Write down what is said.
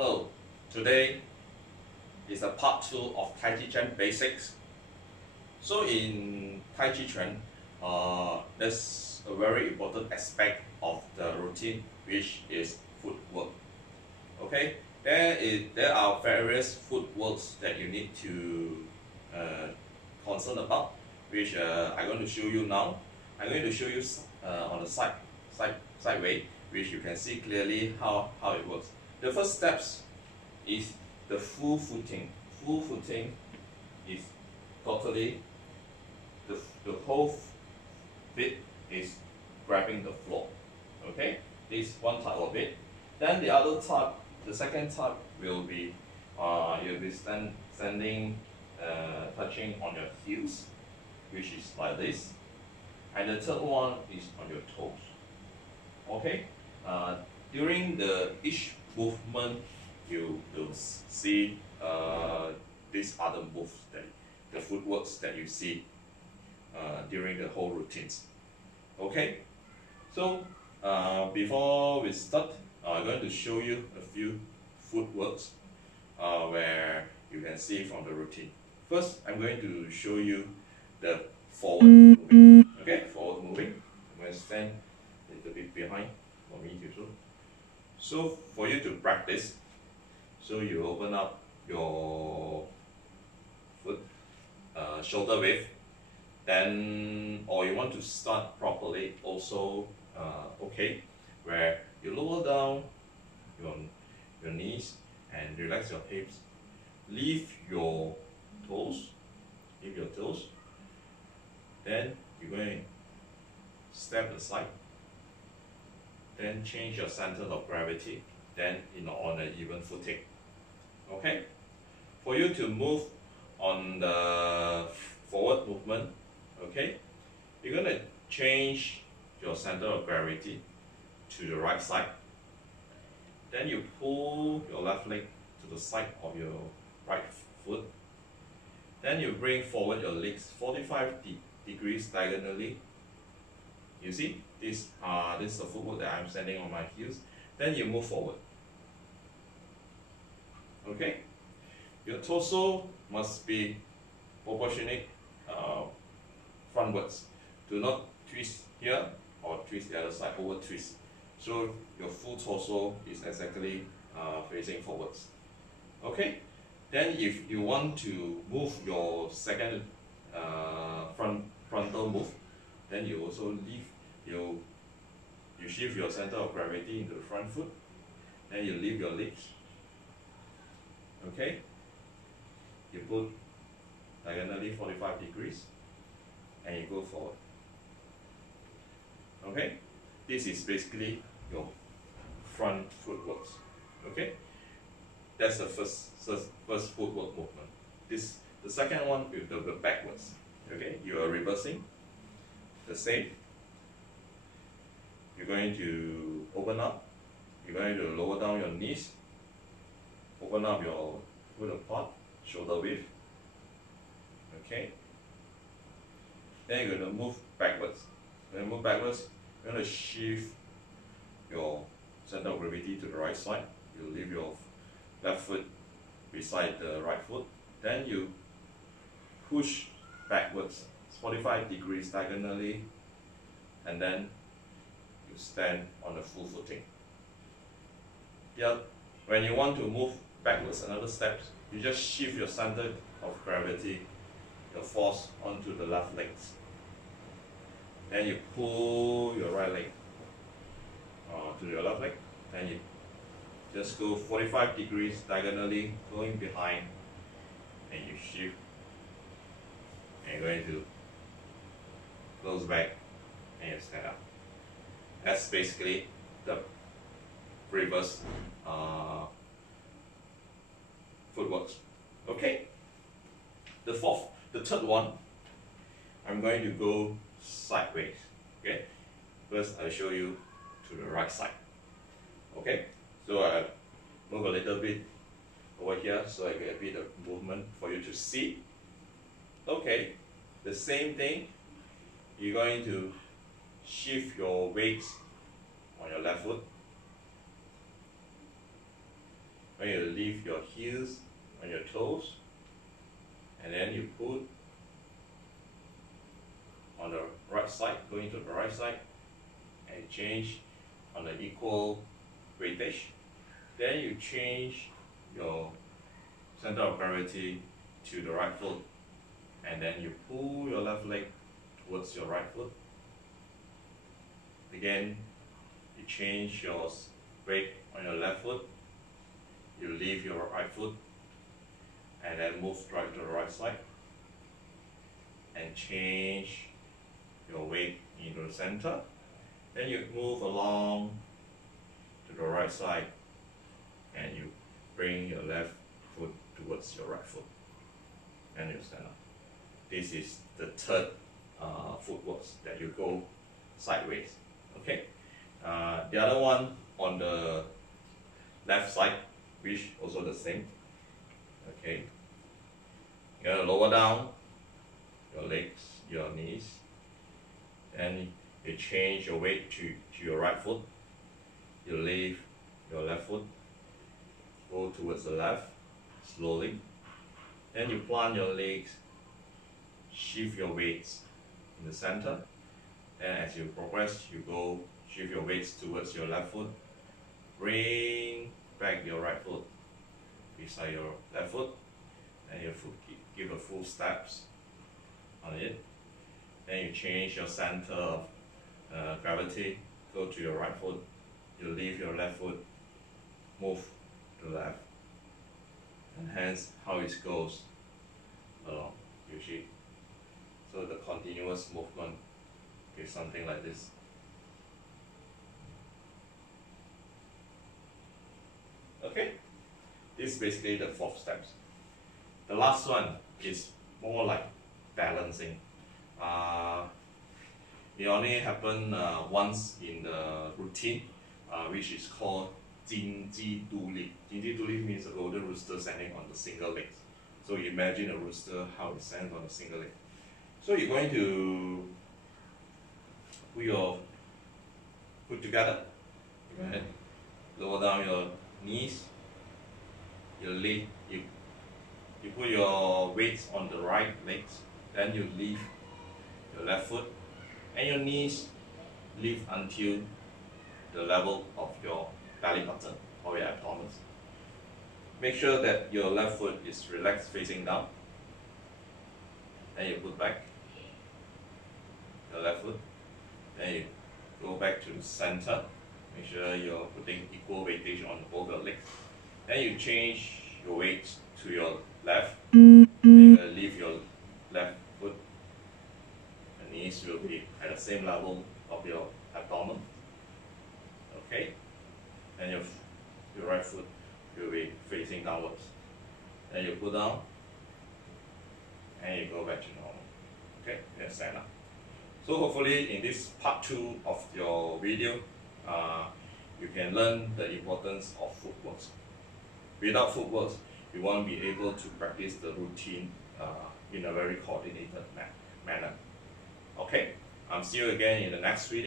Hello, today is a part 2 of Taijiquan basics. So in Taijiquan, there's a very important aspect of the routine, which is footwork. Okay, there are various footworks that you need to concern about, which I'm going to show you now. I'm going to show you on the sideway, which you can see clearly how it works. The first steps is the full footing. Full footing is totally the whole feet is grabbing the floor. Okay, this is one type of it. Then the other type, the second type will be you'll be standing touching on your heels, which is like this. And the third one is on your toes. Okay, during each movement, you will see these other moves, the footworks that you see during the whole routines. Okay, so before we start, I'm going to show you a few footworks where you can see from the routine. First, I'm going to show you the forward moving. Okay, forward moving. I'm going to stand a little bit behind for me to show. So for you to practice, so you open up your foot shoulder width, then or you want to start properly also okay, where you lower down your knees and relax your hips, leave your toes, then you're going to step aside, then change your center of gravity, then on an even footing. Okay, for you to move on the forward movement, okay, you're going to change your center of gravity to the right side. Then you pull your left leg to the side of your right foot. Then you bring forward your legs 45 degrees diagonally. You see, this is the footwork that I'm standing on my heels. Then you move forward. Okay, your torso must be proportionate frontwards. Do not twist here or twist the other side, over twist. So your full torso is exactly facing forwards. Okay, then if you want to move your second frontal move, then you also you shift your center of gravity into the front foot, then you leave your legs. Okay, you put diagonally 45 degrees and you go forward. Okay, this is basically your front footworks. Okay, that's the first footwork movement. The second one with the backwards. Okay, you are reversing the same. You're going to open up. You're going to lower down your knees. Open up your foot apart, shoulder width. Okay. Then you're going to move backwards. When you move backwards, you're going to shift your center of gravity to the right side. You leave your left foot beside the right foot. Then you push backwards 45 degrees diagonally, and then you stand on the full footing. When you want to move backwards another step, you just shift your center of gravity, your force onto the left legs. Then you pull your right leg to your left leg, and you just go 45 degrees diagonally, going behind, and you shift, and you're going to close back, and you stand up. That's basically the reverse footworks. Okay. The third one, I'm going to go sideways. Okay. First, I'll show you to the right side. Okay. So I move a little bit over here so I get a bit of movement for you to see. Okay. The same thing. You're going to shift your weight on your left foot. Then you leave your heels on your toes, and then you put on the right side, going to the right side, and change on the equal weightage. Then you change your center of gravity to the right foot, and then you pull your left leg towards your right foot. Again, you change your weight on your left foot, you leave your right foot, and then move right to the right side, and change your weight into the center. Then you move along to the right side, and you bring your left foot towards your right foot, and you stand up. This is the third footworks that you go sideways. Okay. The other one on the left side, which also the same. Okay. You're gonna lower down your legs, your knees, and you change your weight to your right foot. You leave your left foot, go towards the left slowly. Then you plant your legs, shift your weights in the center. Then as you progress, you go shift your weights towards your left foot. Bring back your right foot beside your left foot, and your foot give a full steps on it. Then you change your center of gravity, go to your right foot, you leave your left foot, move to the left, and hence how it goes along usually. So the continuous movement is something like this. Okay, this is basically the 4 steps. The last one is more like balancing. It only happen once in the routine, which is called 金鸡独立. 金鸡独立 means a golden rooster standing on the single legs. So you imagine a rooster how it stands on a single leg. So you're going to put your foot together, right? Lower down your knees. You put your weights on the right legs. Then you leave your left foot, and your knees lift until the level of your belly button or your abdomen. Make sure that your left foot is relaxed facing down. Then you put back your left foot. Then you go back to the center. Make sure you're putting equal weightage on both your legs. Then you change your weight to your left. Then you leave your left foot. The knees will be at the same level of your abdomen. Okay. Then your right foot will be facing downwards. Then you put down, and you go back to normal. Okay, then stand up. So hopefully in this part 2 of your video, you can learn the importance of footworks. Without footworks, you won't be able to practice the routine in a very coordinated manner. Okay, see you again in the next video.